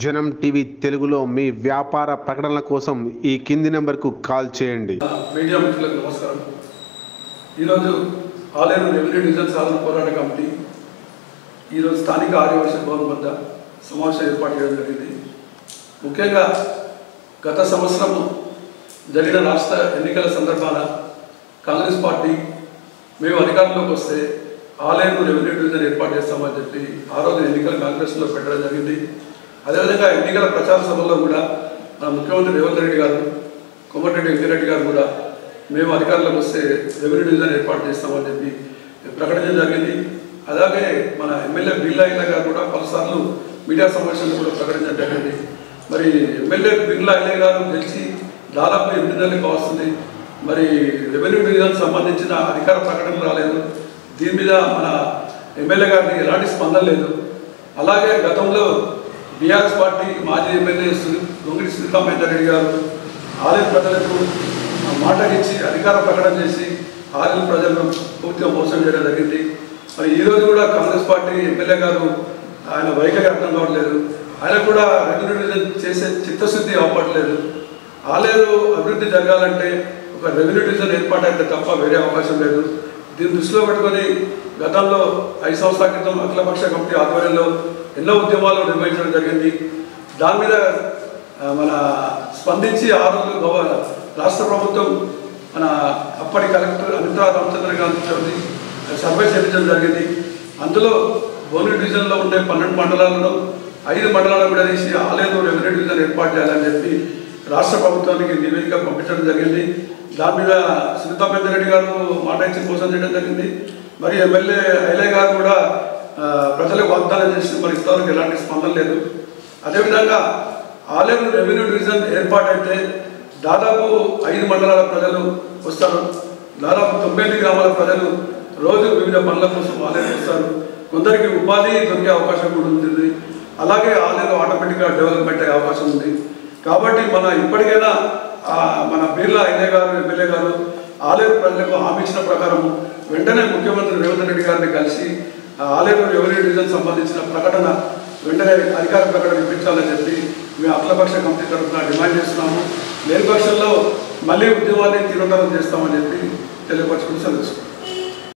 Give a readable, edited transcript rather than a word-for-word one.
జనం టీవీ తెలుగులో మీ వ్యాపార ప్రకటనల కోసం ఈ కింది నెంబర్కు కాల్ చేయండి. మీడియా మిత్రులకు నమస్కారం. ఈరోజు ఆలేరు రెవెన్యూ డివిజన్ సాధన పోరాట కమిటీ ఈరోజు స్థానిక ఆర్యవైశ్య భవనం వద్ద సమావేశం ఏర్పాటు చేయడం జరిగింది. ముఖ్యంగా గత సంవత్సరం జరిగిన రాష్ట్ర ఎన్నికల సందర్భాన కాంగ్రెస్ పార్టీ మేము అధికారంలోకి వస్తే ఆలేరు రెవెన్యూ డివిజన్ ఏర్పాటు చేస్తామని చెప్పి ఆ రోజు ఎన్నికల కాంగ్రెస్లో పెట్టడం జరిగింది. అదేవిధంగా ఎన్నికల ప్రచార సభల్లో కూడా మన ముఖ్యమంత్రి రేవంత్ రెడ్డి గారు, కోమటిరెడ్డి వెంకటరెడ్డి గారు కూడా మేము అధికారంలోకి వస్తే రెవెన్యూ డివిజన్ ఏర్పాటు చేస్తామని చెప్పి ప్రకటించడం జరిగింది. అలాగే మన ఎమ్మెల్యే బిర్లా ఇల్లా గారు కూడా పలుసార్లు మీడియా సమావేశంలో కూడా ప్రకటించడం జరిగింది. మరి ఎమ్మెల్యే బిర్లా ఇల్లా గారు గెలిచి దాదాపు 8 నెలలకు వస్తుంది. మరి రెవెన్యూ డివిజన్ సంబంధించిన అధికార ప్రకటన రాలేదు. దీని మీద మన ఎమ్మెల్యే గారికి ఎలాంటి స్పందన లేదు. అలాగే గతంలో బీఆర్ఎస్ పార్టీ మాజీ ఎమ్మెల్యే దొంగిడి శ్రీరామేందర్ గారు ఆలేరు ప్రజలకు మాట ఇచ్చి అధికార ప్రకటన చేసి ఆలేరు ప్రజలను పూర్తిగా మోసం చేయడం జరిగింది. మరి ఈరోజు కూడా కాంగ్రెస్ పార్టీ ఎమ్మెల్యే గారు ఆయన వైఖరి అర్థం కావట్లేదు. ఆయన కూడా రెవెన్యూ డివిజన్ చేసే చిత్తశుద్ధి అవ్వట్లేదు. ఆలేరు అభివృద్ధి జరగాలంటే ఒక రెవెన్యూ డివిజన్ ఏర్పాటైతే తప్ప వేరే అవకాశం లేదు. దీన్ని దృష్టిలో పెట్టుకొని గతంలో 5 సంవత్సరాల క్రితం అఖిలపక్ష కమిటీ ఆధ్వర్యంలో ఎన్నో ఉద్యమాలు నిర్వహించడం జరిగింది. దాని మీద మన స్పందించి ఆ రోజు రాష్ట్ర ప్రభుత్వం మన అప్పటి కలెక్టర్ అనితా రామచంద్ర గారి సర్వే చేయించడం జరిగింది. అందులో భువనగిరి డివిజన్లో ఉండే 12 మండలాలను 5 మండలాలను కూడా తీసి ఆలేరు రెవెన్యూ డివిజన్ ఏర్పాటు చేయాలని చెప్పి రాష్ట్ర ప్రభుత్వానికి నివేదిక పంపించడం జరిగింది. దాని మీద శ్రీరామేందర్ రెడ్డి గారు మాట ఇచ్చి మోసం చేయడం జరిగింది. మరి ఎమ్మెల్యే ఐలయ్య గారు కూడా ప్రజలకు వాగ్దానం చేసి మరి ఇంతవరకు ఎలాంటి స్పందన లేదు. అదేవిధంగా ఆలేరు రెవెన్యూ డివిజన్ ఏర్పాటైతే దాదాపు 5 మండలాల ప్రజలు వస్తారు. దాదాపు 98 గ్రామాల ప్రజలు రోజు వివిధ పనుల కోసం ఆలేరు వస్తారు. కొందరికి ఉపాధి దొరికే అవకాశం కూడా ఉంటుంది. అలాగే ఆలేరు ఆటోమేటిక్గా డెవలప్మెంట్ అయ్యే అవకాశం ఉంది. కాబట్టి మన ఇప్పటికైనా మన బిర్లా ఐలయ్య గారు ఎమ్మెల్యే గారు ఆలేరు ప్రజలకు హామీ ఇచ్చిన ప్రకారం వెంటనే ముఖ్యమంత్రి రేవంత్ రెడ్డి గారిని కలిసి ఆలేరు రెవెన్యూ డివిజన్ సంబంధించిన ప్రకటన వెంటనే అధికార ప్రకటన ఇప్పించాలని చెప్పి మేము అఖిలపక్ష కమిటీ తరఫున డిమాండ్ చేస్తున్నాము. లేని పక్షంలో మళ్ళీ ఉద్యమాన్ని తీవ్రతరం చేస్తామని చెప్పి తెలియపరచుకుని సెలవుస్తున్నాం.